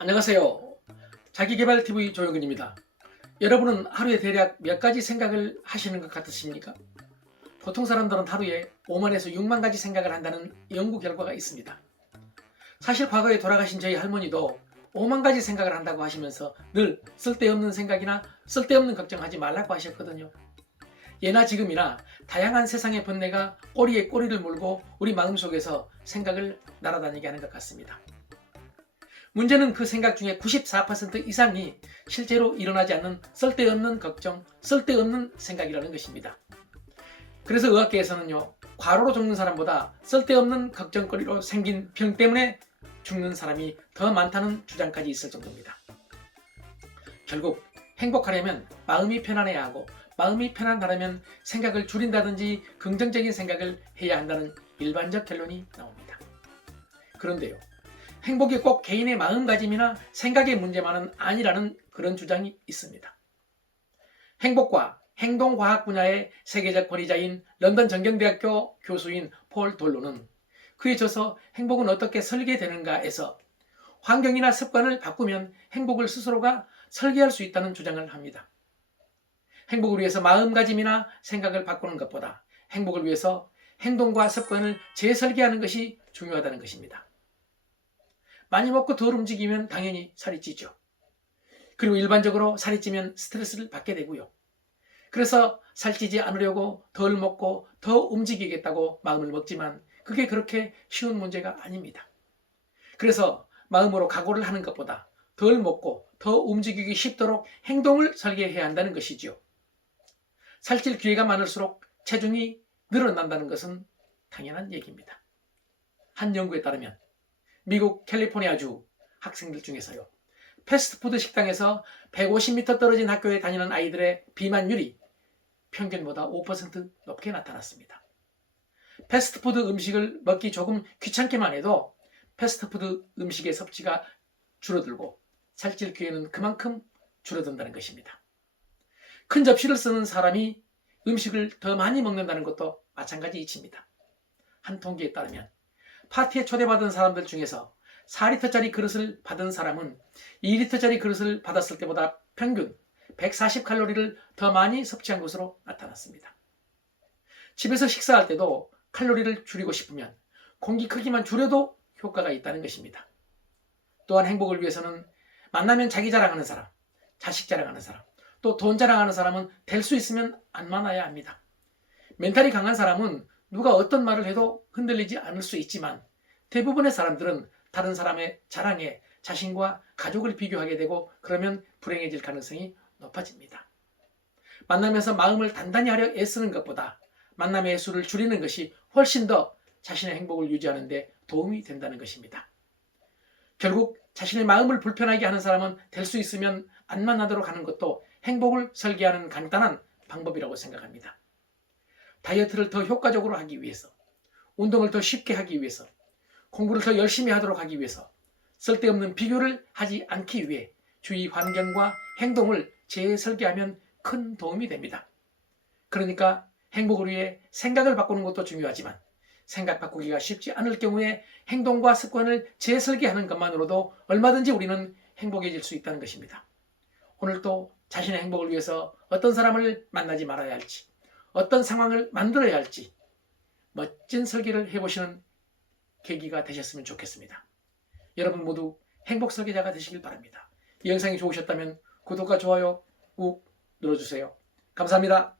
안녕하세요. 자기계발TV 조영근입니다. 여러분은 하루에 대략 몇 가지 생각을 하시는 것 같으십니까? 보통 사람들은 하루에 5만에서 6만 가지 생각을 한다는 연구 결과가 있습니다. 사실 과거에 돌아가신 저희 할머니도 5만 가지 생각을 한다고 하시면서 늘 쓸데없는 생각이나 쓸데없는 걱정하지 말라고 하셨거든요. 예나 지금이나 다양한 세상의 번뇌가 꼬리에 꼬리를 물고 우리 마음속에서 생각을 날아다니게 하는 것 같습니다. 문제는 그 생각 중에 94% 이상이 실제로 일어나지 않는 쓸데없는 걱정, 쓸데없는 생각이라는 것입니다. 그래서 의학계에서는요, 과로로 죽는 사람보다 쓸데없는 걱정거리로 생긴 병 때문에 죽는 사람이 더 많다는 주장까지 있을 정도입니다. 결국 행복하려면 마음이 편안해야 하고, 마음이 편안하려면 생각을 줄인다든지 긍정적인 생각을 해야 한다는 일반적 결론이 나옵니다. 그런데요, 행복이 꼭 개인의 마음가짐이나 생각의 문제만은 아니라는 그런 주장이 있습니다. 행복과 행동과학 분야의 세계적 권위자인 런던 정경대학교 교수인 폴 돌로는 그에 져서 행복은 어떻게 설계되는가에서 환경이나 습관을 바꾸면 행복을 스스로가 설계할 수 있다는 주장을 합니다. 행복을 위해서 마음가짐이나 생각을 바꾸는 것보다 행복을 위해서 행동과 습관을 재설계하는 것이 중요하다는 것입니다. 많이 먹고 덜 움직이면 당연히 살이 찌죠. 그리고 일반적으로 살이 찌면 스트레스를 받게 되고요. 그래서 살찌지 않으려고 덜 먹고 더 움직이겠다고 마음을 먹지만 그게 그렇게 쉬운 문제가 아닙니다. 그래서 마음으로 각오를 하는 것보다 덜 먹고 더 움직이기 쉽도록 행동을 설계해야 한다는 것이죠. 살찔 기회가 많을수록 체중이 늘어난다는 것은 당연한 얘기입니다. 한 연구에 따르면 미국 캘리포니아주 학생들 중에서요, 패스트푸드 식당에서 150m 떨어진 학교에 다니는 아이들의 비만율이 평균보다 5% 높게 나타났습니다. 패스트푸드 음식을 먹기 조금 귀찮게만 해도 패스트푸드 음식의 섭취가 줄어들고 살찔 기회는 그만큼 줄어든다는 것입니다. 큰 접시를 쓰는 사람이 음식을 더 많이 먹는다는 것도 마찬가지 이치입니다. 한 통계에 따르면 파티에 초대받은 사람들 중에서 4리터짜리 그릇을 받은 사람은 2리터짜리 그릇을 받았을 때보다 평균 140칼로리를 더 많이 섭취한 것으로 나타났습니다. 집에서 식사할 때도 칼로리를 줄이고 싶으면 공기 크기만 줄여도 효과가 있다는 것입니다. 또한 행복을 위해서는 만나면 자기 자랑하는 사람, 자식 자랑하는 사람, 또 돈 자랑하는 사람은 될 수 있으면 안 만나야 합니다. 멘탈이 강한 사람은 누가 어떤 말을 해도 흔들리지 않을 수 있지만 대부분의 사람들은 다른 사람의 자랑에 자신과 가족을 비교하게 되고 그러면 불행해질 가능성이 높아집니다. 만나면서 마음을 단단히 하려 애쓰는 것보다 만남의 횟수를 줄이는 것이 훨씬 더 자신의 행복을 유지하는 데 도움이 된다는 것입니다. 결국 자신의 마음을 불편하게 하는 사람은 될 수 있으면 안 만나도록 하는 것도 행복을 설계하는 간단한 방법이라고 생각합니다. 다이어트를 더 효과적으로 하기 위해서, 운동을 더 쉽게 하기 위해서, 공부를 더 열심히 하도록 하기 위해서, 쓸데없는 비교를 하지 않기 위해 주위 환경과 행동을 재설계하면 큰 도움이 됩니다. 그러니까 행복을 위해 생각을 바꾸는 것도 중요하지만 생각 바꾸기가 쉽지 않을 경우에 행동과 습관을 재설계하는 것만으로도 얼마든지 우리는 행복해질 수 있다는 것입니다. 오늘 또 자신의 행복을 위해서 어떤 사람을 만나지 말아야 할지, 어떤 상황을 만들어야 할지 멋진 설계를 해보시는 계기가 되셨으면 좋겠습니다. 여러분 모두 행복 설계자가 되시길 바랍니다. 이 영상이 좋으셨다면 구독과 좋아요 꾹 눌러주세요. 감사합니다.